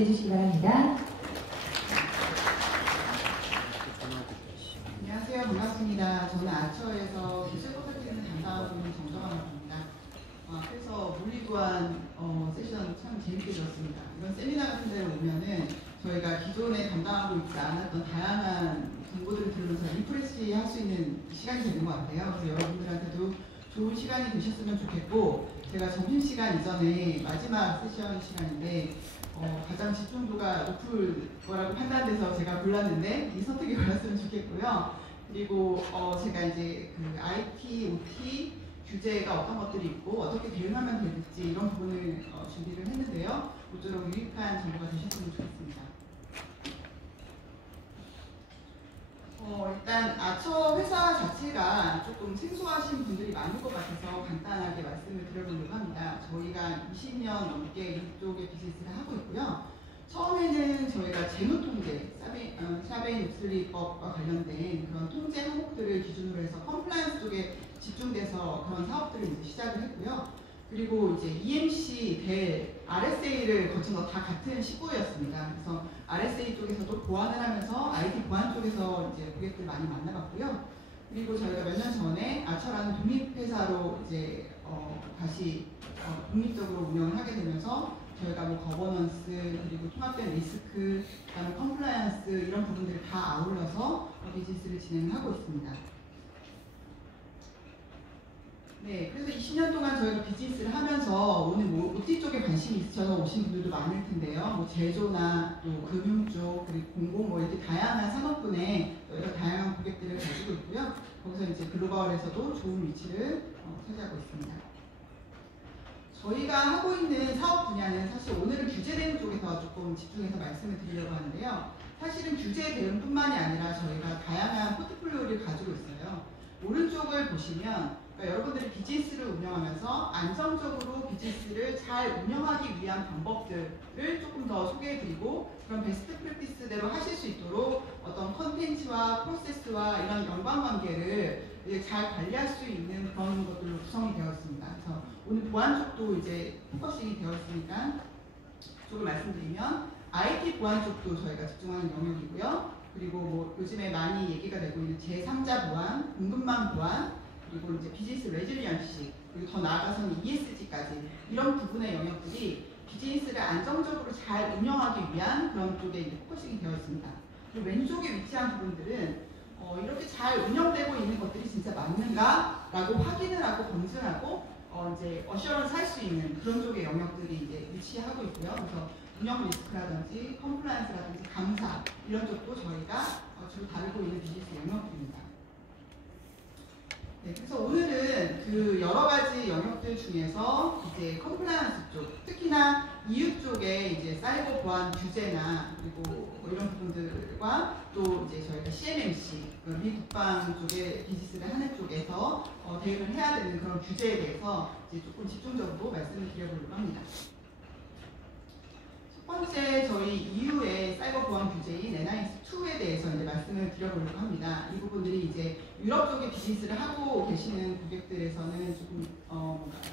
말씀해 주시기 바랍니다. 안녕하세요. 반갑습니다. 저는 아처에서 기술 컨설팅을 담당하고 있는 정정환이라고 합니다. 그래서 물리교환 세션 참 재밌게 들었습니다. 이런 세미나 같은 데 오면은 저희가 기존에 담당하고 있지 않았던 다양한 정보들을 들으면서 리프레시 할 수 있는 시간이 되는 것 같아요. 그래서 여러분들한테도 좋은 시간이 되셨으면 좋겠고, 제가 점심시간 이전에 마지막 세션 시간인데 가장 집중도가 높을 거라고 판단돼서 제가 골랐는데 이 선택이 걸렸으면 좋겠고요. 그리고 제가 이제 그 IT, OT 규제가 어떤 것들이 있고 어떻게 대응하면 될지 이런 부분을 준비를 했는데요. 모쪼록 유익한 정보가 되셨으면 좋겠습니다. 일단 아처 회사 자체가 조금 생소하신 분들이 많을 것 같아서 간단하게 말씀을 드려보려고 합니다. 저희가 20년 넘게 이쪽에 비즈니스를 하고 있고요. 처음에는 저희가 재무통제, 사베인-옥슬리법과 관련된 그런 통제 항목들을 기준으로 해서 컴플라이언스 쪽에 집중돼서 그런 사업들을 이제 시작을 했고요. 그리고 이제 EMC, 델, RSA를 거쳐서 다 같은 시구였습니다. 그래서 RSA 쪽에서도 보안을 하면서 IT 보안 쪽에서 이제 고객들 많이 만나봤고요. 그리고 저희가 몇 년 전에 아처라는 독립회사로 이제 다시 독립적으로 운영을 하게 되면서 저희가 뭐 거버넌스, 그리고 통합된 리스크, 그다음에 컴플라이언스 이런 부분들을 다 아울러서 비즈니스를 진행하고 있습니다. 네, 그래서 20년 동안 저희가 비즈니스를 하면서 오늘 뭐 OT 쪽에 관심이 있으셔서 오신 분들도 많을 텐데요. 뭐 제조나 또 금융 쪽, 그리고 공공 뭐 이렇게 다양한 산업군에 여러 다양한 고객들을 가지고 있고요. 거기서 이제 글로벌에서도 좋은 위치를 차지하고 있습니다. 저희가 하고 있는 사업 분야는 사실 오늘은 규제 대응 쪽에서 조금 집중해서 말씀을 드리려고 하는데요. 사실은 규제 대응뿐만이 아니라 저희가 다양한 포트폴리오를 가지고 있어요. 오른쪽을 보시면 여러분들이 비즈니스를 운영하면서 안정적으로 비즈니스를 잘 운영하기 위한 방법들을 조금 더 소개해드리고, 그런 베스트 프랙티스대로 하실 수 있도록 어떤 컨텐츠와 프로세스와 이런 연관관계를 잘 관리할 수 있는 그런 것들로 구성이 되어 있습니다. 그래서 오늘 보안 쪽도 이제 포커싱이 되어 있으니까 조금 말씀드리면 IT 보안 쪽도 저희가 집중하는 영역이고요. 그리고 뭐 요즘에 많이 얘기가 되고 있는 제3자 보안, 공급망 보안, 그리고 이제 비즈니스 레질리언시, 그리고 더 나아가서는 ESG까지 이런 부분의 영역들이 비즈니스를 안정적으로 잘 운영하기 위한 그런 쪽에 이제 포커싱이 되어 있습니다. 그리고 왼쪽에 위치한 부분들은 이렇게 잘 운영되고 있는 것들이 진짜 맞는가라고 확인을 하고 검증하고 이제 어셔런스 할 수 있는 그런 쪽의 영역들이 이제 위치하고 있고요. 그래서 운영 리스크라든지 컴플라이언스라든지 감사 이런 쪽도 저희가 주로 다루고 있는 비즈니스 영역입니다. 네, 그래서 오늘은 그 여러 가지 영역들 중에서 이제 컴플라이언스 쪽, 특히나 EU 쪽에 이제 사이버 보안 규제나 그리고 뭐 이런 부분들과 또 이제 저희가 CMMC, 미 국방 쪽에 비즈니스를 하는 쪽에서 대응을 해야 되는 그런 규제에 대해서 이제 조금 집중적으로 말씀을 드려보려고 합니다. 첫 번째, 저희 EU의 사이버 보안 규제인 NIS2에 대해서 이제 말씀을 드려보려고 합니다. 이 부분들이 이제 유럽 쪽에 비즈니스를 하고 계시는 고객들에서는 조금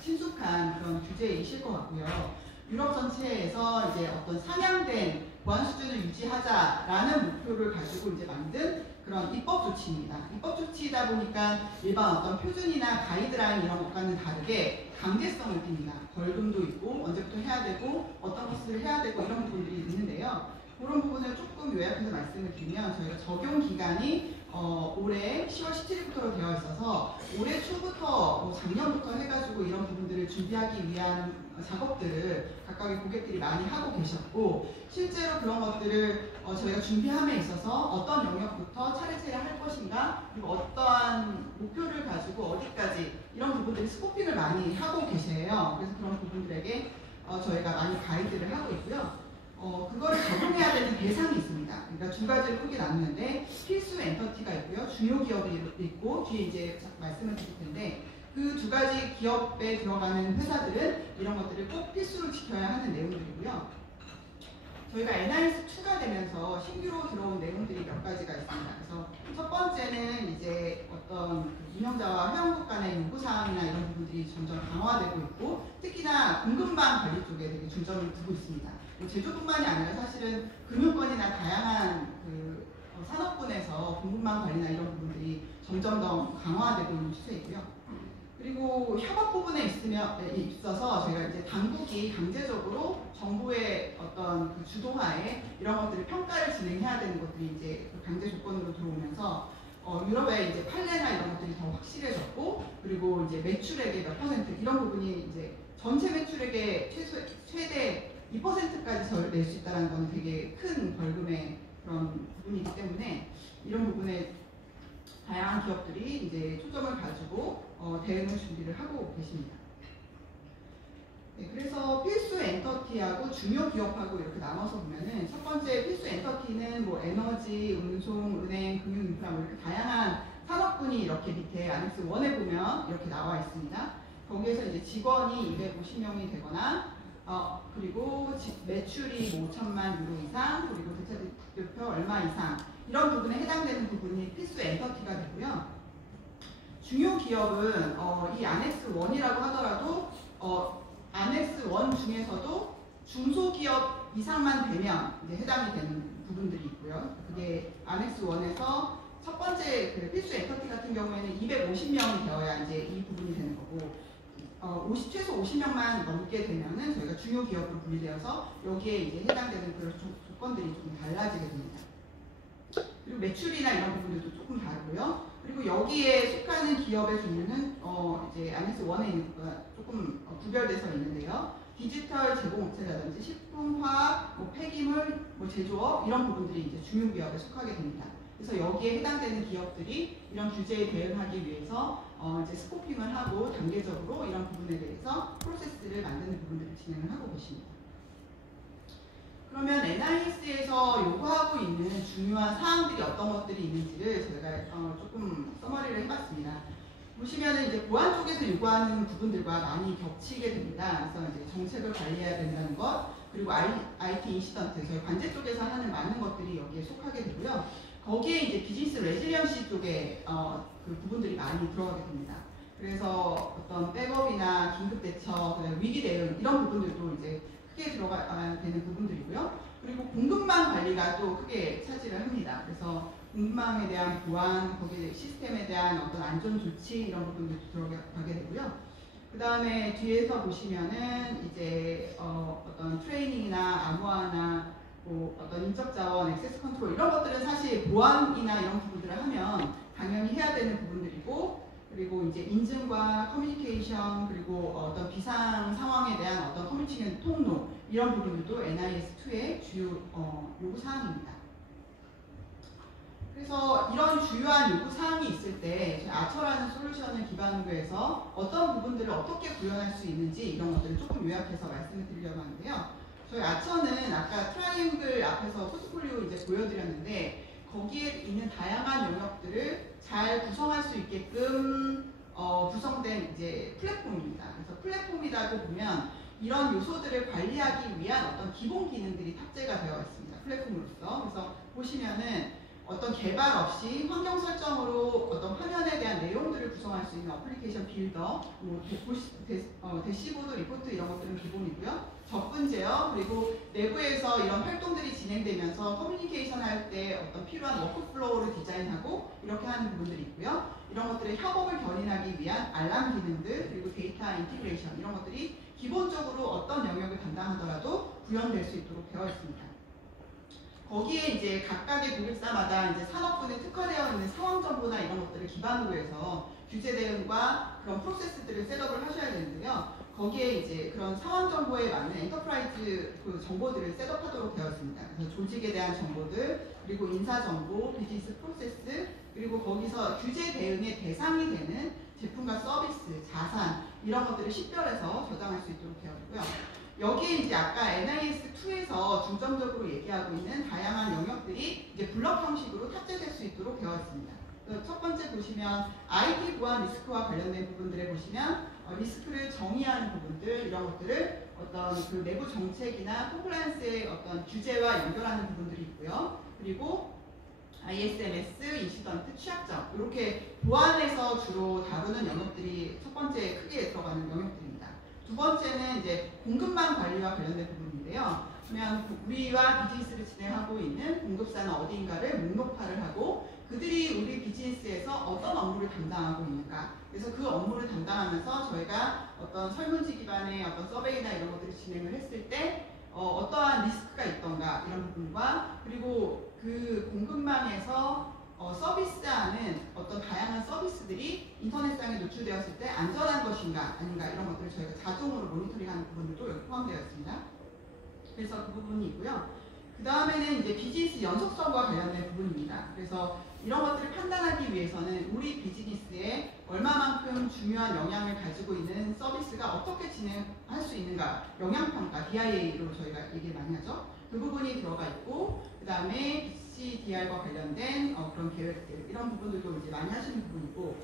친숙한 그런 규제이실 것 같고요. 유럽 전체에서 이제 어떤 상향된 보안 수준을 유지하자라는 목표를 가지고 이제 만든 그런 입법 조치입니다. 입법 조치이다 보니까 일반 어떤 표준이나 가이드라인 이런 것과는 다르게 강제성을 띱니다. 벌금도 있고 언제부터 해야 되고 어떤 것을 해야 되고 이런 부분들이 있는데요. 그런 부분을 조금 요약해서 말씀을 드리면 저희가 적용 기간이 올해 10월 17일부터로 되어 있어서 올해 초부터 작년부터 해가지고 이런 부분들을 준비하기 위한 작업들을 각각의 고객들이 많이 하고 계셨고, 실제로 그런 것들을 저희가 준비함에 있어서 어떤 영역부터 차례차례 할 것인가, 그리고 어떠한 목표를 가지고 어디까지 이런 부분들이 스코핑을 많이 하고 계세요. 그래서 그런 부분들에게 저희가 많이 가이드를 하고 있고요. 그거를 적용해야 되는 대상이 있습니다. 그러니까 두 가지를 크게 나누는데 필수 엔터티가 있고요. 주요 기업이 있고 뒤에 이제 말씀을 드릴 텐데 그 두 가지 기업에 들어가는 회사들은 이런 것들을 꼭 필수로 지켜야 하는 내용들이고요. 저희가 NIS2가 되면서 신규로 들어온 내용들이 몇 가지가 있습니다. 그래서 첫 번째는 이제 어떤 운영자와 회원국 간의 요구사항이나 이런 부분들이 점점 강화되고 있고, 특히나 공급망 관리 쪽에 되게 중점을 두고 있습니다. 뭐 제조뿐만이 아니라 사실은 금융권이나 다양한 그 산업군에서 공급망 관리나 이런 부분들이 점점 더 강화되고 있는 추세이고요. 그리고 협업 부분에 있어서 저희가 이제 당국이 강제적으로 정부의 어떤 그 주도하에 이런 것들을 평가를 진행해야 되는 것들이 이제 강제 조건으로 들어오면서 유럽의 이제 판례나 이런 것들이 더 확실해졌고, 그리고 이제 매출액의 몇 퍼센트 이런 부분이 이제 전체 매출액의 최대 2%까지 낼 수 있다는 건 되게 큰 벌금의 그런 부분이기 때문에 이런 부분에 다양한 기업들이 이제 초점을 가지고 대응을 준비를 하고 계십니다. 네, 그래서 필수 엔터티하고 중요 기업하고 이렇게 나눠서 보면은 첫 번째 필수 엔터티는 뭐 에너지, 운송, 은행, 금융인프라 뭐 이렇게 다양한 산업군이 이렇게 밑에 안엑스 1에 보면 이렇게 나와 있습니다. 거기에서 이제 직원이 250명이 되거나 그리고 매출이 뭐 5천만 유로 이상, 그리고 대표 얼마 이상 이런 부분에 해당되는 부분이 필수 엔터티가 되고요. 중요 기업은 이 안엑스 1이라고 하더라도 안엑스 1 중에서도 중소기업 이상만 되면 이제 해당이 되는 부분들이 있고요. 그게 안엑스 1에서 첫 번째 그 필수 엔터티 같은 경우에는 250명이 되어야 이제 이 부분이 되는 거고, 최소 50명만 넘게 되면은 저희가 중요 기업으로 분리되어서 여기에 이제 해당되는 그런 조건들이 조금 달라지게 됩니다. 그리고 매출이나 이런 부분들도 조금 다르고요. 그리고 여기에 속하는 기업의 종류는 이제 안엑스 1에 있는 것보다 조금 구별돼서 있는데요. 디지털 제공업체라든지 식품, 화학, 뭐 폐기물, 뭐 제조업 이런 부분들이 이제 중요 기업에 속하게 됩니다. 그래서 여기에 해당되는 기업들이 이런 규제에 대응하기 위해서 이제 스코핑을 하고 단계적으로 이런 부분에 대해서 프로세스를 만드는 부분들을 진행을 하고 계십니다. 그러면 NIS에서 요구하고 있는 중요한 사항들이 어떤 것들이 있는지를 저희가 조금 서머리를 해봤습니다. 보시면은 이제 보안 쪽에서 요구하는 부분들과 많이 겹치게 됩니다. 그래서 이제 정책을 관리해야 된다는 것, 그리고 IT 인시던트, 저희 관제 쪽에서 하는 많은 것들이 여기에 속하게 되고요. 거기에 이제 비즈니스 레질리언시 쪽에 그 부분들이 많이 들어가게 됩니다. 그래서 어떤 백업이나 긴급 대처, 위기 대응 이런 부분들도 이제 크게 들어가야 되는 부분들이고요. 그리고 공급망 관리가 또 크게 차지를 합니다. 그래서 공급망에 대한 보안, 거기에 시스템에 대한 어떤 안전 조치 이런 부분들도 들어가게 되고요. 그 다음에 뒤에서 보시면은 이제 어떤 트레이닝이나 암호화나 뭐 어떤 인적 자원, 액세스 컨트롤 이런 것들은 사실 보안이나 이런 부분들을 하면 당연히 해야 되는 부분들이고, 그리고 이제 인증과 커뮤니케이션, 그리고 어떤 비상 상황에 대한 어떤 커뮤니케이션 통로 이런 부분들도 NIS2의 주요 요구 사항입니다. 그래서 이런 주요한 요구 사항이 있을 때 저희 아처라는 솔루션을 기반으로 해서 어떤 부분들을 어떻게 구현할 수 있는지 이런 것들을 조금 요약해서 말씀을 드리려고 하는데요. 저희 아처는 아까 트라이앵글 앞에서 포트폴리오 이제 보여드렸는데 거기에 있는 다양한 영역들을 잘 구성할 수 있게끔 구성된 이제 플랫폼입니다. 그래서 플랫폼이라고 보면 이런 요소들을 관리하기 위한 어떤 기본 기능들이 탑재가 되어 있습니다. 플랫폼으로서. 그래서 보시면은 어떤 개발 없이 환경 설정으로 어떤 화면에 대한 내용들을 구성할 수 있는 어플리케이션 빌더, 뭐 대시보드, 리포트 이런 것들은 기본이고요. 접근 제어, 그리고 내부에서 이런 활동들이 진행되면서 커뮤니케이션 할 때 어떤 필요한 워크플로우를 디자인하고 이렇게 하는 부분들이 있고요. 이런 것들의 협업을 견인하기 위한 알람 기능들, 그리고 데이터 인티그레이션 이런 것들이 기본적으로 어떤 영역을 담당하더라도 구현될 수 있도록 되어 있습니다. 거기에 이제 각각의 고객사마다 이제 산업군에 특화되어 있는 상황 정보나 이런 것들을 기반으로 해서 규제 대응과 그런 프로세스들을 셋업을 하셔야 되는데요. 거기에 이제 그런 상황 정보에 맞는 엔터프라이즈 그 정보들을 셋업하도록 되어 있습니다. 그래서 조직에 대한 정보들, 그리고 인사 정보, 비즈니스 프로세스, 그리고 거기서 규제 대응의 대상이 되는 제품과 서비스, 자산 이런 것들을 식별해서 저장할 수 있도록 되어 있고요. 여기에 이제 아까 NIS2에서 중점적으로 얘기하고 있는 다양한 영역들이 이제 블럭 형식으로 탑재될 수 있도록 되어 있습니다. 첫 번째 보시면 IT 보안 리스크와 관련된 부분들에 보시면 리스크를 정의하는 부분들 이런 것들을 어떤 그 내부 정책이나 컴플라이언스의 어떤 규제와 연결하는 부분들이 있고요. 그리고 ISMS, 인시던트, 취약점 이렇게 보안에서 주로 다루는 영역들이 첫 번째 크게 들어가는 영역들입니다. 두 번째는 이제 공급망 관리와 관련된 부분인데요. 그러면 우리와 비즈니스를 진행하고 있는 공급사는 어디인가를 목록화를 하고 그들이 우리 비즈니스에서 어떤 업무를 담당하고 있는가. 그래서 그 업무를 담당하면서 저희가 어떤 설문지 기반의 어떤 서베이나 이런 것들을 진행을 했을 때 어떠한 리스크가 있던가 이런 부분과 그리고 그 공급망에서 서비스하는 어떤 다양한 서비스들이 인터넷상에 노출되었을 때 안전한 것인가 아닌가 이런 것들을 저희가 자동으로 모니터링하는 부분들도 여기 포함되어 있습니다. 그래서 그 부분이 있고요. 그 다음에는 이제 비즈니스 연속성과 관련된 부분입니다. 그래서 이런 것들을 판단하기 위해서는 우리 비즈니스에 얼마만큼 중요한 영향을 가지고 있는 서비스가 어떻게 진행할 수 있는가, 영향평가, DIA로 저희가 얘기 많이 하죠. 그 부분이 들어가 있고, 그 다음에 BCDR과 관련된 그런 계획들, 이런 부분들도 이제 많이 하시는 부분이고,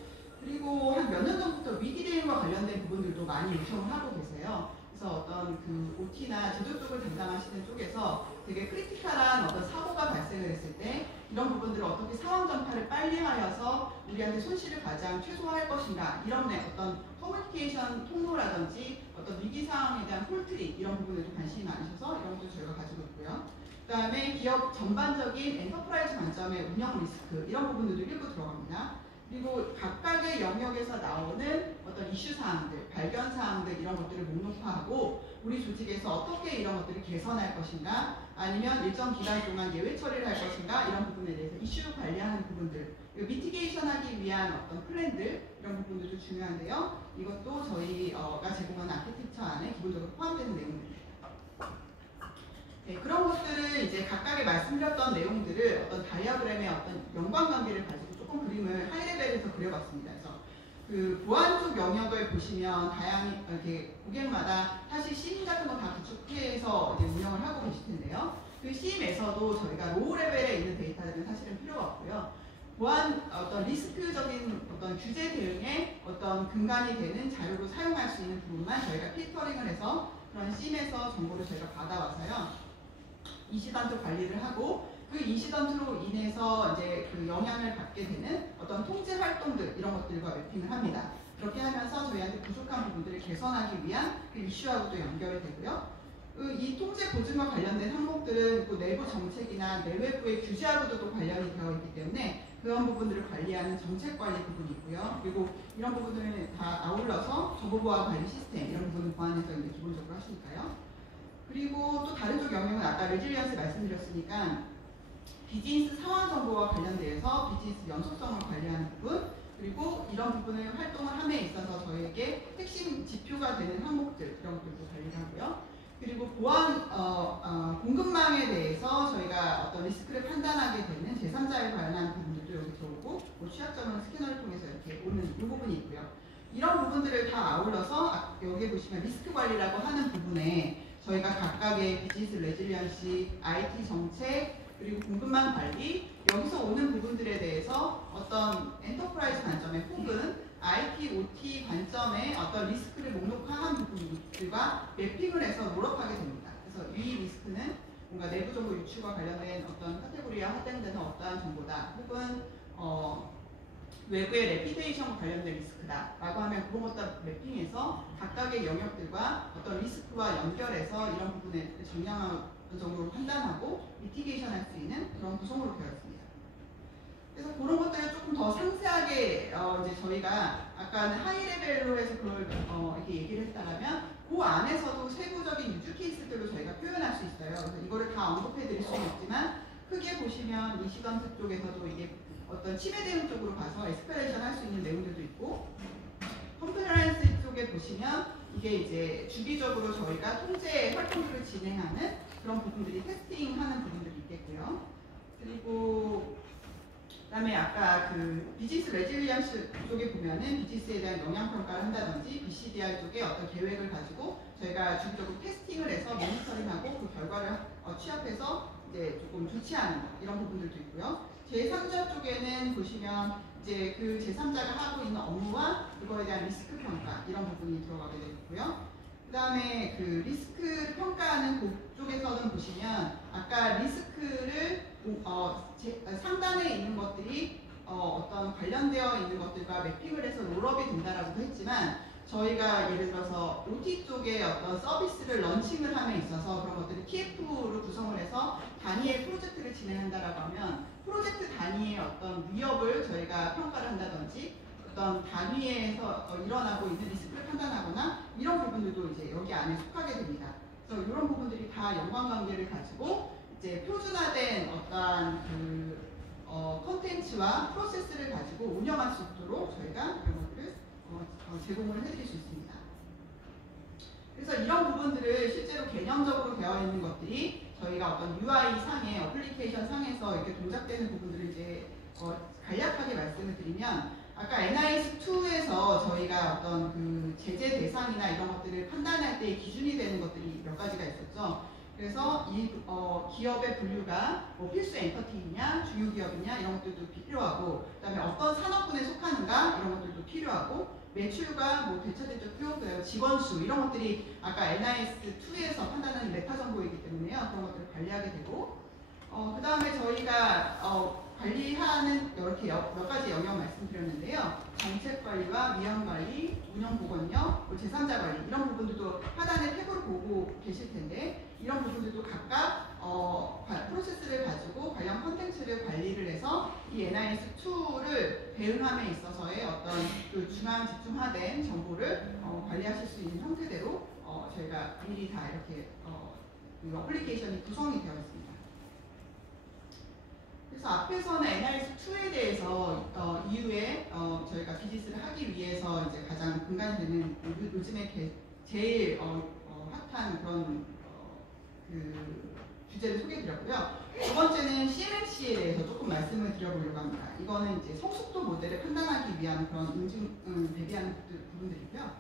그리고 한 몇 년 전부터 위기대응과 관련된 부분들도 많이 요청을 하고 계세요. 그래서 어떤 그 OT나 제조 쪽을 담당하시는 쪽에서 되게 크리티컬한 어떤 사고가 발생을 했을 때 이런 부분들을 어떻게 상황 전파를 빨리 하여서 우리한테 손실을 가장 최소화할 것인가 이런 어떤 커뮤니케이션 통로라든지 어떤 위기 상황에 대한 폴트리 이런 부분에도 관심이 많으셔서 이런 것도 저희가 가지고 있고요. 그 다음에 기업 전반적인 엔터프라이즈 관점의 운영 리스크 이런 부분들도 일부 들어갑니다. 그리고 각각의 영역에서 나오는 어떤 이슈 사항들, 발견 사항들 이런 것들을 목록화하고 우리 조직에서 어떻게 이런 것들을 개선할 것인가 아니면 일정 기간 동안 예외 처리를 할 것인가 이런 부분에 대해서 이슈 관리하는 부분들 미티게이션 하기 위한 어떤 플랜들 이런 부분들도 중요한데요. 이것도 저희가 제공하는 아키텍처 안에 기본적으로 포함되는 내용들입니다. 네, 그런 것들을 이제 각각의 말씀드렸던 내용들을 어떤 다이어그램의 어떤 연관관계를 가지고 조금 그림을 하이레벨에서 그려봤습니다. 그래서 그 보안 쪽 영역을 보시면 다양히 이렇게 고객마다 사실 CIM 같은 거 다 구축해서 이제 운영을 하고 계실 텐데요. 그 CIM에서도 저희가 로우 레벨에 있는 데이터들은 사실은 필요가 없고요. 보안 어떤 리스크적인 어떤 규제 대응에 어떤 근간이 되는 자료로 사용할 수 있는 부분만 저희가 필터링을 해서 그런 CIM에서 정보를 저희가 받아와서요. 인시던트 관리를 하고 그 인시던트로 인해서 이제 그 영향을 받게 되는 어떤 통제 활동들 이런 것들과 매핑을 합니다. 그렇게 하면서 저희한테 부족한 부분들을 개선하기 위한 그 이슈하고도 연결이 되고요. 이 통제 보증과 관련된 항목들은 또 내부 정책이나 내외부의 규제하고도 또 관련이 되어 있기 때문에 그런 부분들을 관리하는 정책 관리 부분이 있고요. 그리고 이런 부분들을 다 아울러서 정보보안 관리 시스템 이런 부분을 보완해서 이제 기본적으로 하시니까요. 그리고 또 다른 쪽 영역은 아까 레질리언스 말씀드렸으니까 비즈니스 상황 정보와 관련돼서 비즈니스 연속성을 관리하는 부분 그리고 이런 부분을 활동을 함에 있어서 저희에게 핵심 지표가 되는 항목들 이런 것들도 관리를 하고요. 그리고 보안 공급망에 대해서 저희가 어떤 리스크를 판단하게 되는 제3자에 관한 부분들도 여기 들어오고 취약점은 스캐너를 통해서 이렇게 오는 이 부분이 있고요. 이런 부분들을 다 아울러서 여기 보시면 리스크 관리라고 하는 부분에 저희가 각각의 비즈니스 레질리언시, IT 정책, 그리고 공급망 관리, 여기서 오는 부분들에 대해서 어떤 엔터프라이즈 관점에 혹은 IT, OT 관점의 어떤 리스크를 목록화한 부분들과 매핑을 해서 노력하게 됩니다. 그래서 이 리스크는 뭔가 내부 정보 유출과 관련된 어떤 카테고리와 할당되는 어떠한 정보다 혹은 외부의 레피테이션과 관련된 리스크다 라고 하면 그런 것들 매핑해서 각각의 영역들과 어떤 리스크와 연결해서 이런 부분에 정량적으로 판단하고 미티게이션 할 수 있는 그런 구성으로 되어 있습니다. 그래서 그런 것들을 조금 더 상세하게 이제 저희가 아까는 하이 레벨로 해서 그걸 이렇게 얘기를 했다면 그 안에서도 세부적인 유즈 케이스들로 저희가 표현할 수 있어요. 그래서 이거를 다 언급해 드릴 수는 없지만 크게 보시면 인시던트 쪽에서도 이게 어떤 침해 대응 쪽으로 가서 에스컬레이션 할 수 있는 내용들도 있고 컴플라이언스 쪽에 보시면 이게 이제 주기적으로 저희가 통제 활동들을 진행하는 그런 부분들이 테스팅하는 부분들이 있겠고요. 그리고 그다음에 아까 그 비즈니스 레질리언스 쪽에 보면은 비즈니스에 대한 영향 평가를 한다든지 BCDR 쪽에 어떤 계획을 가지고 저희가 주기적으로 테스팅을 해서 모니터링하고 그 결과를 취합해서 이제 조금 조치하는 이런 부분들도 있고요. 제3자 쪽에는 보시면 이제 그 제3자가 하고 있는 업무와 그거에 대한 리스크 평가 이런 부분이 들어가게 되고요. 그 다음에 그 리스크 평가하는 그쪽에서는 보시면 아까 리스크를 상단에 있는 것들이 어떤 관련되어 있는 것들과 매핑을 해서 롤업이 된다라고도 했지만 저희가 예를 들어서 OT 쪽에 어떤 서비스를 런칭을 함에 있어서 그런 것들을 TF로 구성을 해서 단위의 프로젝트를 진행한다라고 하면 프로젝트 단위의 어떤 위협을 저희가 평가를 한다든지 어떤 단위에서 일어나고 있는 리스크를 판단하거나 이런 부분들도 이제 여기 안에 속하게 됩니다. 그래서 이런 부분들이 다 연관관계를 가지고 이제 표준화된 어떤 그 컨텐츠와 프로세스를 가지고 운영할 수 있도록 저희가 이런 것들을 제공을 해드릴 수 있습니다. 그래서 이런 부분들을 실제로 개념적으로 되어 있는 것들이 저희가 어떤 UI 상에 어플리케이션 상에서 이렇게 동작되는 부분들을 이제 간략하게 말씀을 드리면 아까 NIS2에서 저희가 어떤 그 제재 대상이나 이런 것들을 판단할 때 기준이 되는 것들이 몇 가지가 있었죠. 그래서 이 기업의 분류가 뭐 필수 엔터티냐, 중요 기업이냐 이런 것들도 필요하고, 그다음에 어떤 산업군에 속하는가 이런 것들도 필요하고, 매출과 뭐 대차대조표, 그다음에 직원 수 이런 것들이 아까 NIS2에서 판단하는 메타 정보이기 때문에요. 그런 것들을 관리하게 되고, 그다음에 저희가 관리하는 이렇게 몇 가지 영역 말씀드렸는데요. 정책 관리와 위험 관리, 운영 보건력, 제3자 관리 이런 부분들도 하단에 탭으로 보고 계실 텐데 이런 부분들도 각각 프로세스를 가지고 관련 콘텐츠를 관리를 해서 이 NIS2를 대응함에 있어서의 어떤 그 중앙 집중화된 정보를 관리하실 수 있는 형태대로 저희가 미리 다 이렇게 그 어플리케이션이 구성이 되어 있습니다. 그래서 앞에서는 NIS2에 대해서 이후에 저희가 비즈니스를 하기 위해서 이제 가장 근간이 되는 요즘에 제일 핫한 그런 그 주제를 소개해드렸고요. 두 번째는 CMMC에 대해서 조금 말씀을 드려보려고 합니다. 이거는 이제 성숙도 모델을 판단하기 위한 그런 인증 대비하는 부분들이고요.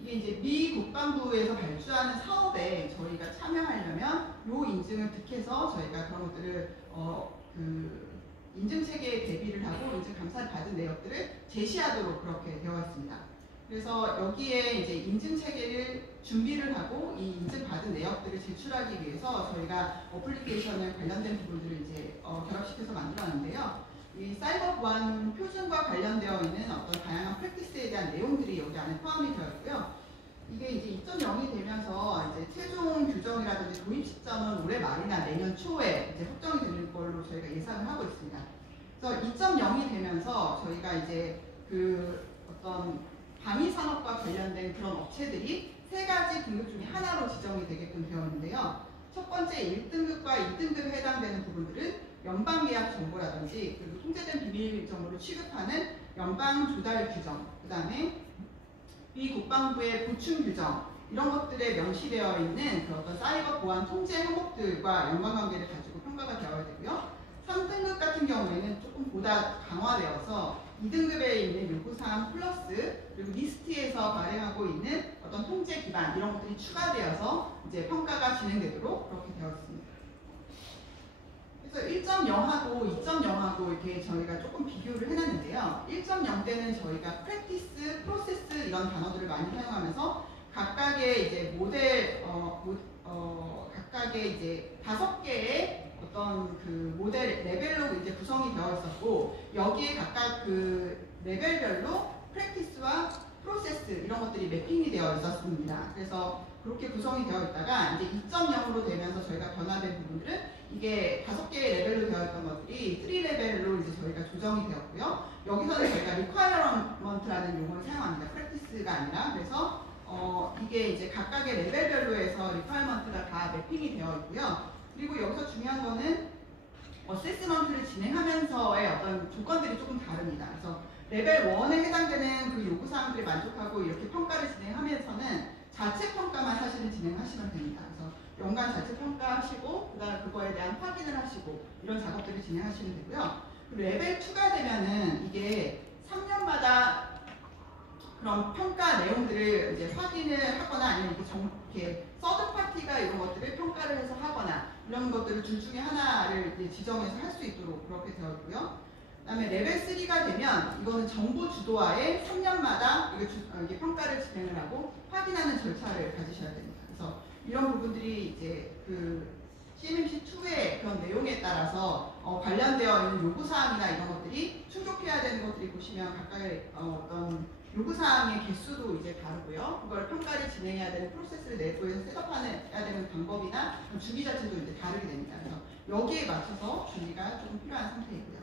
이게 이제 미 국방부에서 발주하는 사업에 저희가 참여하려면 이 인증을 득해서 저희가 그런 것들을 그 인증 체계에 대비를 하고 인증 감사를 받은 내역들을 제시하도록 그렇게 되어 있습니다. 그래서 여기에 이제 인증 체계를 준비를 하고 이 인증 받은 내역들을 제출하기 위해서 저희가 어플리케이션을 관련된 부분들을 이제 결합시켜서 만들었는데요. 이 사이버 보안 표준과 관련되어 있는 어떤 다양한 프랙티스에 대한 내용들이 여기 안에 포함이 되어 있고요. 이게 이제 2.0이 되면서 이제 최종 규정이라든지 도입 시점은 올해 말이나 내년 초에 이제 확정이 되는 걸로 저희가 예상을 하고 있습니다. 그래서 2.0이 되면서 저희가 이제 그 어떤 방위 산업과 관련된 그런 업체들이 세 가지 등급 중에 하나로 지정이 되게끔 되어 있는데요. 첫 번째 1등급과 2등급에 해당되는 부분들은 연방계약 정보라든지 그리고 통제된 비밀 정보를 취급하는 연방 조달 규정, 그 다음에 미 국방부의 보충 규정 이런 것들에 명시되어 있는 그 어떤 사이버 보안 통제 항목들과 연관관계를 가지고 평가가 되어야 되고요. 3등급 같은 경우에는 조금 보다 강화되어서 2등급에 있는 요구사항 플러스 그리고 리스트에서 발행하고 있는 어떤 통제 기반 이런 것들이 추가되어서 이제 평가가 진행되도록 그렇게 되어 있습니다. 그래서 1.0하고 2.0하고 이렇게 저희가 조금 비교를 해놨는데요. 1.0 때는 저희가 프랙티스, 프로세스 이런 단어들을 많이 사용하면서 각각의 이제 모델, 각각의 이제 5개의 어떤 그 모델 레벨로 이제 구성이 되어 있었고 여기에 각각 그 레벨별로 프랙티스와 프로세스 이런 것들이 매핑이 되어 있었습니다. 그래서 그렇게 구성이 되어 있다가 이제 2.0으로 되면서 저희가 변화된 부분들은 이게 5개의 레벨로 되어 있던 것들이 3레벨로 이제 저희가 조정이 되었고요. 여기서는 저희가 requirement라는 용어를 사용합니다. 프랙티스가 아니라. 그래서 이게 이제 각각의 레벨별로 해서 requirement가 다 매핑이 되어 있고요. 그리고 여기서 중요한 거는 어세스먼트를 진행하면서의 어떤 조건들이 조금 다릅니다. 그래서 레벨 1에 해당되는 그 요구사항들을 만족하고 이렇게 평가를 진행하면서는 자체 평가만 사실은 진행하시면 됩니다. 그래서 연간 자체 평가하시고 그다음에 그거에 대한 확인을 하시고 이런 작업들을 진행하시면 되고요. 레벨 2가 되면은 이게 3년마다 그런 평가 내용들을 이제 확인을 하거나 아니면 이렇게 서드 파티가 이런 것들을 평가를 해서 하거나 이런 것들을 둘 중에 하나를 이제 지정해서 할 수 있도록 그렇게 되어 있고요. 그다음에 레벨 3가 되면 이거는 정보 주도하에 3년마다 이게 평가를 진행을 하고 확인하는 절차를 가지셔야 됩니다. 그래서 이런 부분들이 이제 그 CMMC2의 그런 내용에 따라서 관련되어 있는 요구사항이나 이런 것들이 충족해야 되는 것들이 보시면 각각의 어떤 요구사항의 개수도 이제 다르고요. 그걸 평가를 진행해야 되는 프로세스를 내부에서 셋업해야 되는 방법이나 주기 자체도 이제 다르게 됩니다. 그래서 여기에 맞춰서 준비가 조금 필요한 상태이고요.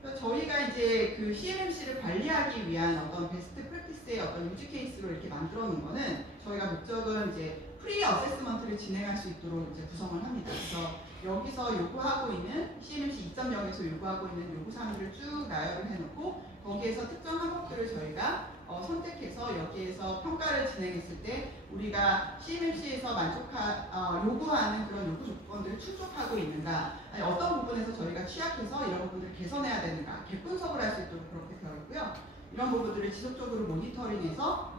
그래서 저희가 이제 그 CMMC를 관리하기 위한 어떤 베스트 프랙티스의 어떤 유지 케이스로 이렇게 만들어 놓은 거는 저희가 목적은 이제 프리 어세스먼트를 진행할 수 있도록 이제 구성을 합니다. 그래서 여기서 요구하고 있는 CMMC 2.0에서 요구하고 있는 요구사항들을 쭉 나열을 해놓고 거기에서 특정 항목들을 저희가 선택해서 여기에서 평가를 진행했을 때 우리가 CMMC에서 요구하는 그런 요구 조건들을 충족하고 있는가, 아니 어떤 부분에서 저희가 취약해서 이런 부분들을 개선해야 되는가, 객분석을 할 수 있도록 그렇게 되어 있고요. 이런 부분들을 지속적으로 모니터링해서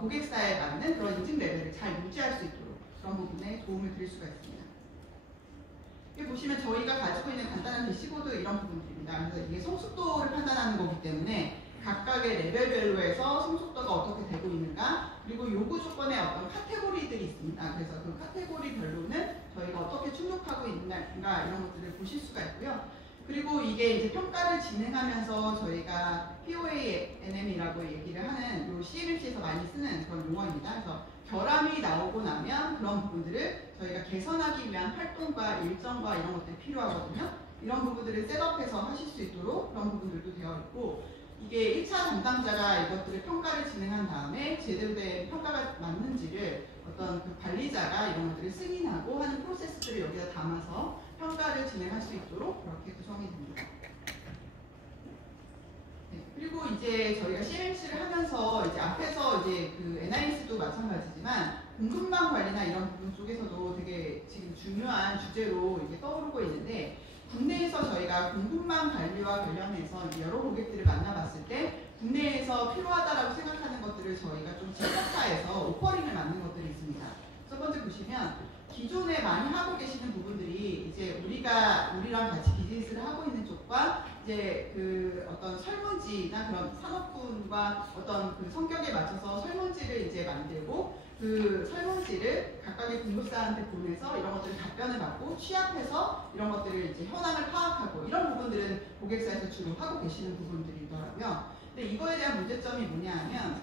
고객사에 맞는 그런 인증 레벨을 잘 유지할 수 있도록 그런 부분에 도움을 드릴 수가 있습니다. 여기 보시면 저희가 가지고 있는 간단한 대시보드 이런 부분들입니다. 그래서 이게 성숙도를 판단하는 거기 때문에 각각의 레벨별로 해서 성숙도가 어떻게 되고 있는가, 그리고 요구 조건의 어떤 카테고리들이 있습니다. 그래서 그 카테고리별로는 저희가 어떻게 충족하고 있는가 이런 것들을 보실 수가 있고요. 그리고 이게 이제 평가를 진행하면서 저희가 POA-NM이라고 얘기를 하는 요 CMMC에서 많이 쓰는 그런 용어입니다. 그래서 결함이 나오고 나면 그런 부분들을 저희가 개선하기 위한 활동과 일정과 이런 것들이 필요하거든요. 이런 부분들을 셋업해서 하실 수 있도록 그런 부분들도 되어 있고, 이게 1차 담당자가 이것들을 평가를 진행한 다음에 제대로 된 평가가 맞는지를 어떤 그 관리자가 이런 것들을 승인하고 하는 프로세스들을 여기다 담아서 평가를 진행할 수 있도록 그렇게 구성이 됩니다. 네, 그리고 이제 저희가 CMMC를 하면서 이제 앞에서 이제 그 NIS도 마찬가지지만 공급망 관리나 이런 부분 쪽에서도 되게 지금 중요한 주제로 이게 떠오르고 있는데, 국내에서 저희가 공급망 관리와 관련해서 여러 고객들을 만나봤을 때 국내에서 필요하다라고 생각하는 것들을 저희가 좀 집약화해서 오퍼링을 만든 것들이 있습니다. 첫 번째 보시면 기존에 많이 하고 계시는 부분들이 이제 우리랑 같이 비즈니스를 하고 있는 쪽과 이제 그 어떤 설문지나 그런 산업군과 어떤 그 성격에 맞춰서 설문지를 이제 만들고 그 설문지를 각각의 공급사한테 보내서 이런 것들을 답변을 받고 취합해서 이런 것들을 이제 현황을 파악하고 이런 부분들은 고객사에서 주로 하고 계시는 부분들이더라고요. 근데 이거에 대한 문제점이 뭐냐 하면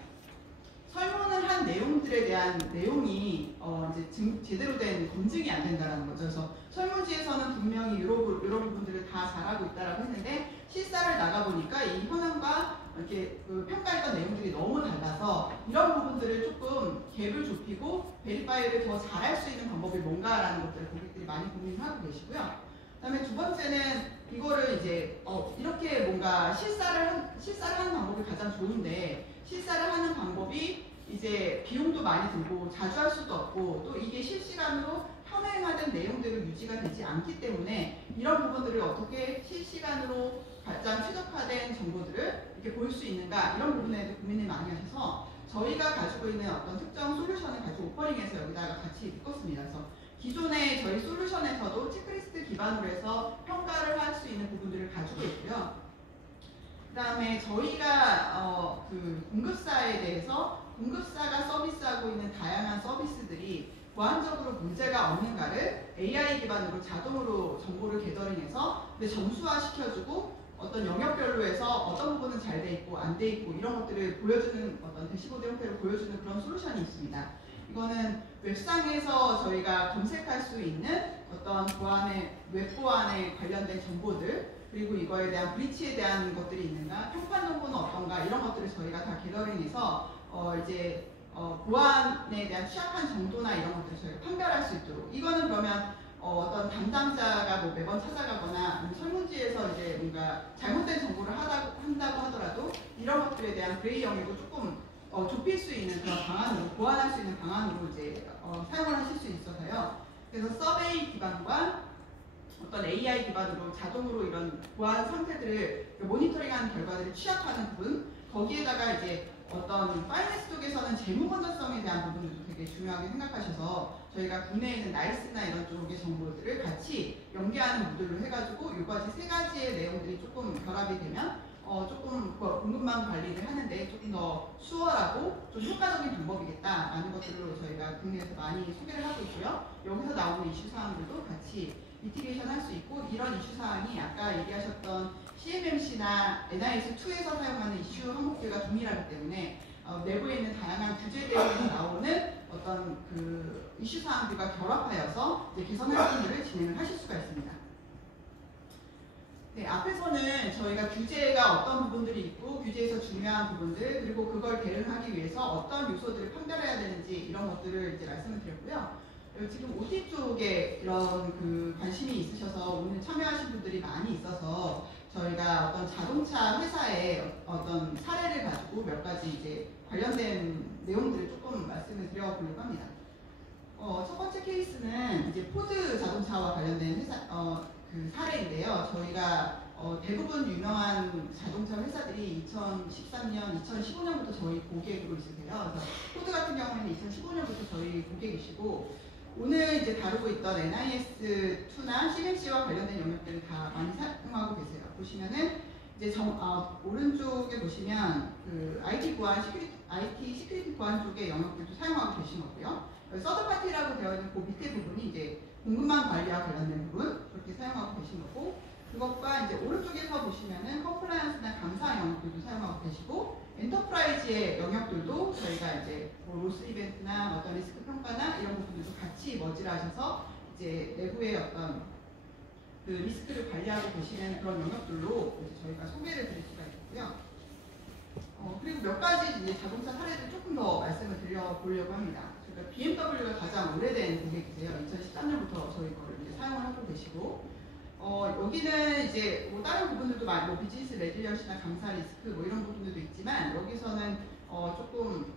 설문을 한 내용들에 대한 내용이 이제 제대로 된 검증이 안 된다는 거죠. 그래서 설문지에서는 분명히 이런 부분들을 다 잘하고 있다라고 했는데 실사를 나가보니까 이 현황과 이렇게 그 평가했던 내용들이 너무 달라서 이런 부분들을 조금 갭을 좁히고 베리파이를 더 잘할 수 있는 방법이 뭔가라는 것들을 고객들이 많이 고민하고 계시고요. 그 다음에 두 번째는 이거를 이제 이렇게 뭔가 실사를 하는 방법이 가장 좋은데 실사를 하는 방법이 이제 비용도 많이 들고 자주 할 수도 없고 또 이게 실시간으로 현행화된 내용대로 유지가 되지 않기 때문에 이런 부분들을 어떻게 실시간으로 가장 최적화된 정보들을 이렇게 볼 수 있는가 이런 부분에 대해 고민을 많이 하셔서 저희가 가지고 있는 어떤 특정 솔루션을 가지고 오퍼링해서 여기다가 같이 묶었습니다. 그래서 기존의 저희 솔루션에서도 체크리스트 기반으로 해서 평가를 할 수 있는 부분들을 가지고 있고요. 그 다음에 저희가 그 공급사에 대해서 공급사가 서비스하고 있는 다양한 서비스들이 보안적으로 문제가 없는가를 AI 기반으로 자동으로 정보를 게더링해서 점수화 시켜주고 어떤 영역별로 해서 어떤 부분은 잘 돼 있고 안 돼 있고 이런 것들을 보여주는 어떤 대시보드 형태로 보여주는 그런 솔루션이 있습니다. 이거는 웹상에서 저희가 검색할 수 있는 어떤 웹 보안에 관련된 정보들 그리고 이거에 대한 브리치에 대한 것들이 있는가, 평판 정보는 어떤가 이런 것들을 저희가 다 게더링해서 보안에 대한 취약한 정도나 이런 것들을 저희가 판별할 수 있도록 이거는 그러면 어떤 담당자가 뭐 매번 찾아가거나 설문지에서 이제 뭔가 잘못된 정보를 한다고 하더라도 이런 것들에 대한 그레이 영역을 조금 좁힐 수 있는 그런 방안으로 보완할 수 있는 방안으로 이제 사용을 하실 수 있어서요. 그래서 서베이 기반과 어떤 AI 기반으로 자동으로 이런 보안 상태들을 모니터링하는 결과들을 취합하는 부분 거기에다가 이제 어떤 파이낸스 쪽에서는 재무 건전성에 대한 부분들도 되게 중요하게 생각하셔서 저희가 국내에 있는 나이스나 이런 쪽의 정보들을 같이 연계하는 모델로 해가지고 요까지 세 가지의 내용들이 조금 결합이 되면 조금 공급망 관리를 하는데 조금 더 수월하고 좀 효과적인 방법이겠다라는 것들로 저희가 국내에서 많이 소개를 하고 있고요. 여기서 나오는 이슈 사항들도 같이 미티게이션 할 수 있고, 이런 이슈 사항이 아까 얘기하셨던 CMMC나 NIS2에서 사용하는 이슈 항목들과 동일하기 때문에 내부에 있는 다양한 규제대에서 나오는 어떤 그 이슈 사항들과 결합하여서 이제 개선 활동들을 진행을 하실 수가 있습니다. 네, 앞에서는 저희가 규제가 어떤 부분들이 있고 규제에서 중요한 부분들, 그리고 그걸 대응하기 위해서 어떤 요소들을 판별해야 되는지 이런 것들을 이제 말씀을 드렸고요. 지금 OT 쪽에 이런 그 관심이 있으셔서 오늘 참여하신 분들이 많이 있어서 저희가 어떤 자동차 회사의 어떤 사례를 가지고 몇 가지 이제 관련된 내용들을 조금 말씀을 드려보려고 합니다. 첫 번째 케이스는 이제 포드 자동차와 관련된 회사 그 사례인데요. 저희가 대부분 유명한 자동차 회사들이 2013년, 2015년부터 저희 고객으로 있으세요. 그래서 포드 같은 경우에는 2015년부터 저희 고객이시고, 오늘 이제 다루고 있던 NIS2나 CMMC와 관련된 영역들을 다 많이 사용하고 계세요. 보시면은 이제 오른쪽에 보시면 그 IT 시큐리티 보안 쪽의 영역들도 사용하고 계신 거고요. 서드 파티라고 되어 있는 그 밑에 부분이 이제 공급망 관리와 관련된 부분 그렇게 사용하고 계신 거고, 그것과 이제 오른쪽에서 보시면은 컴플라이언스나 감사 영역들도 사용하고 계시고, 엔터프라이즈의 영역들도 저희가 이제 뭐 로스 이벤트나 어떤 리스크 평가나 이런 부분들도 같이 머지하셔서 이제 내부의 어떤 그 리스크를 관리하고 계시는 그런 영역들로 이제 저희가 소개를 드릴 수가 있고요. 그리고 몇 가지 이제 자동차 사례를 조금 더 말씀을 드려보려고 합니다. 그러니까 BMW가 가장 오래된 고객이세요. 2013년부터 저희 거를 이제 사용을 하고 계시고, 여기는 이제 뭐 다른 부분들도 많이, 뭐 비즈니스 레질리언스나 감사 리스크 뭐 이런 부분들도 있지만, 여기서는 조금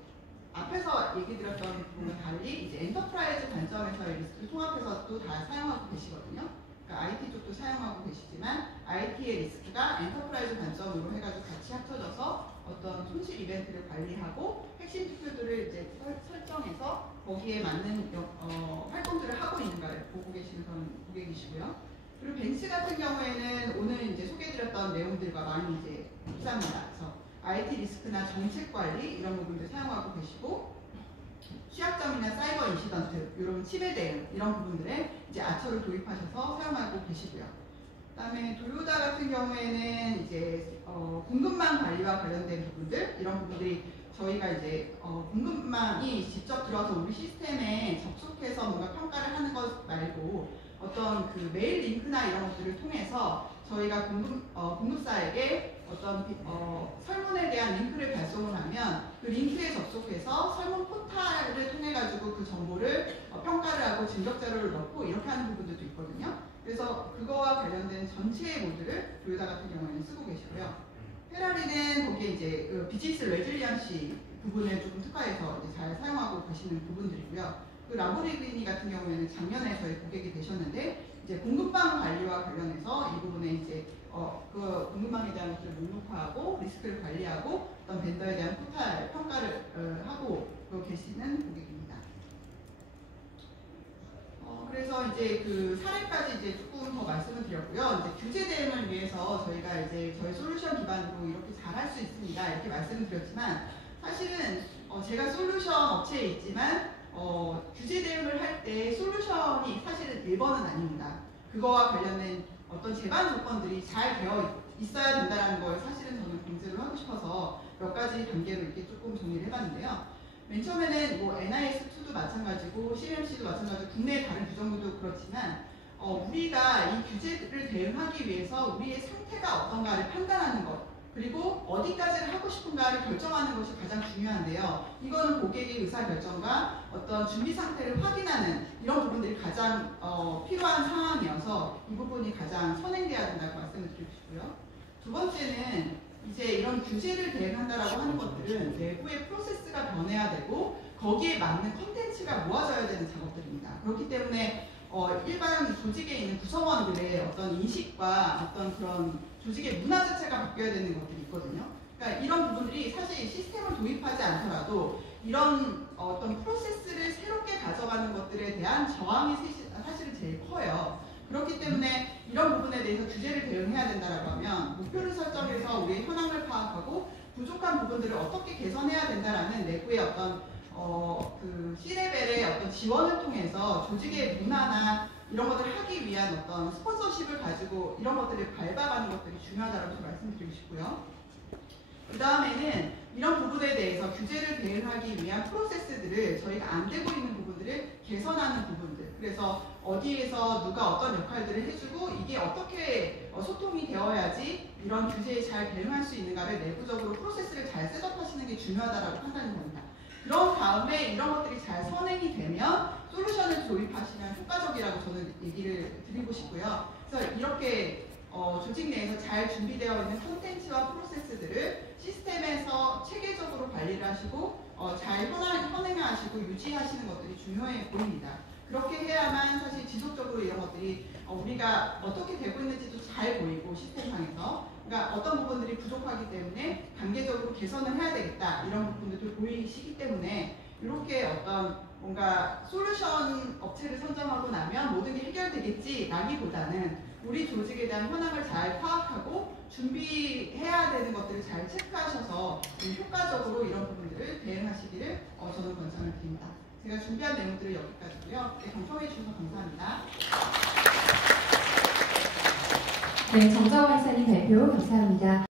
앞에서 얘기 드렸던 부분과 달리 이제 엔터프라이즈 관점에서의 리스크를 통합해서 또 다 사용하고 계시거든요. 그러니까 IT 쪽도 사용하고 계시지만 IT의 리스크가 엔터프라이즈 관점으로 해가지고 같이 합쳐져서 어떤 손실 이벤트를 관리하고 핵심 투표들을 이제 설정해서 거기에 맞는 활동들을 하고 있는가를 보고 계시는 그런 고객이시고요. 그리고 벤츠 같은 경우에는 오늘 이제 소개해드렸던 내용들과 많이 이제 흡사합니다. 그래서 IT 리스크나 정책 관리 이런 부분들 사용하고 계시고, 취약점이나 사이버 인시던트, 이런 침해 대응 이런 부분들에 이제 아처를 도입하셔서 사용하고 계시고요. 그다음에 도요타 같은 경우에는 이제 공급망 관리와 관련된 부분들, 이런 부분들이 저희가 이제 공급망이 직접 들어서 우리 시스템에 접속해서 뭔가 평가를 하는 것 말고 어떤 그 메일 링크나 이런 것들을 통해서 저희가 공급사에게 어떤 설문에 대한 링크를 발송을 하면 그 링크에 접속해서 설문 포탈을 통해 가지고 그 정보를 평가를 하고 증거 자료를 넣고 이렇게 하는 부분들도 있거든요. 그래서 그거와 관련된 전체의 모드를 도요타 같은 경우에는 쓰고 계시고요. 페라리는 거기에 이제 그 비즈니스 레질리언시 부분을 조금 특화해서 이제 잘 사용하고 계시는 부분들이고요. 그 라보레기니 같은 경우에는 작년에 저희 고객이 되셨는데, 이제 공급망 관리와 관련해서 이 부분에 이제 그 공급망에 대한 것들을 목록화하고 리스크를 관리하고 어떤 벤더에 대한 포탈 평가를 하고 계시는 고객입니다. 그래서 이제 그 사례까지 이제 조금 더 말씀을 드렸고요. 이제 규제 대응을 위해서 저희가 이제 저희 솔루션 기반으로 이렇게 잘 할 수 있습니다. 이렇게 말씀을 드렸지만, 사실은 제가 솔루션 업체에 있지만 규제 대응을 할 때 솔루션이 사실은 1번은 아닙니다. 그거와 관련된 어떤 제반 조건들이 잘 되어 있어야 된다는 걸 사실은 저는 강조를 하고 싶어서 몇 가지 단계로 이렇게 조금 정리를 해봤는데요. 맨 처음에는 뭐 NIS2도 마찬가지고 CMMC도 마찬가지고 국내 다른 규정들도 그렇지만 우리가 이 규제를 대응하기 위해서 우리의 상태가 어떤가를 판단하는 것, 그리고 어디까지를 하고 싶은가를 결정하는 것이 가장 중요한데요. 이거는 고객의 의사결정과 어떤 준비 상태를 확인하는 이런 부분들이 가장 필요한 상황이어서 이 부분이 가장 선행돼야 된다고 말씀을 드리고 싶고요. 두 번째는 이제 이런 규제를 대응한다라고 하는 것들은 내부의 프로세스가 변해야 되고 거기에 맞는 컨텐츠가 모아져야 되는 작업들입니다. 그렇기 때문에 일반 조직에 있는 구성원들의 어떤 인식과 어떤 그런 조직의 문화 자체가 바뀌어야 되는 것들이 있거든요. 그러니까 이런 부분들이 사실 시스템을 도입하지 않더라도 이런 어떤 프로세스를 새롭게 가져가는 것들에 대한 저항이 사실은 제일 커요. 그렇기 때문에 이런 부분에 대해서 규제를 대응해야 된다라고 하면 목표를 설정해서 우리의 현황을 파악하고 부족한 부분들을 어떻게 개선해야 된다라는 내부의 어떤 그 C레벨의 어떤 지원을 통해서 조직의 문화나 이런 것들을 하기 위한 어떤 스폰서십을 가지고 이런 것들을 밟아가는 것들이 중요하다고 말씀드리고 싶고요. 그 다음에는 이런 부분에 대해서 규제를 대응하기 위한 프로세스들을 저희가 안 되고 있는 부분들을 개선하는 부분들, 그래서 어디에서 누가 어떤 역할들을 해주고 이게 어떻게 소통이 되어야지 이런 규제에 잘 대응할 수 있는가를 내부적으로 프로세스를 잘 셋업하시는 게 중요하다고 판단이 됩니다. 그런 다음에 이런 것들이 잘 선행이 되면 솔루션을 도입하시면 효과적이라고 저는 얘기를 드리고 싶고요. 그래서 이렇게 조직 내에서 잘 준비되어 있는 콘텐츠와 프로세스들을 시스템에서 체계적으로 관리를 하시고 잘 현행하시고 유지하시는 것들이 중요해 보입니다. 그렇게 해야만 사실 지속적으로 이런 것들이 우리가 어떻게 되고 있는지도 잘 보이고 시스템상에서, 그러니까 어떤 부분들이 부족하기 때문에 단계적으로 개선을 해야 되겠다 이런 부분들도 보이시기 때문에 이렇게 어떤 뭔가 솔루션 업체를 선정하고 나면 모든 게 해결되겠지 라기보다는 우리 조직에 대한 현황을 잘 파악하고 준비해야 되는 것들을 잘 체크하셔서 효과적으로 이런 부분들을 대응하시기를 저는 권장을 드립니다. 제가 준비한 내용들은 여기까지고요. 네, 경청해 주셔서 감사합니다. 네, 정정환 이사님 발표 감사합니다.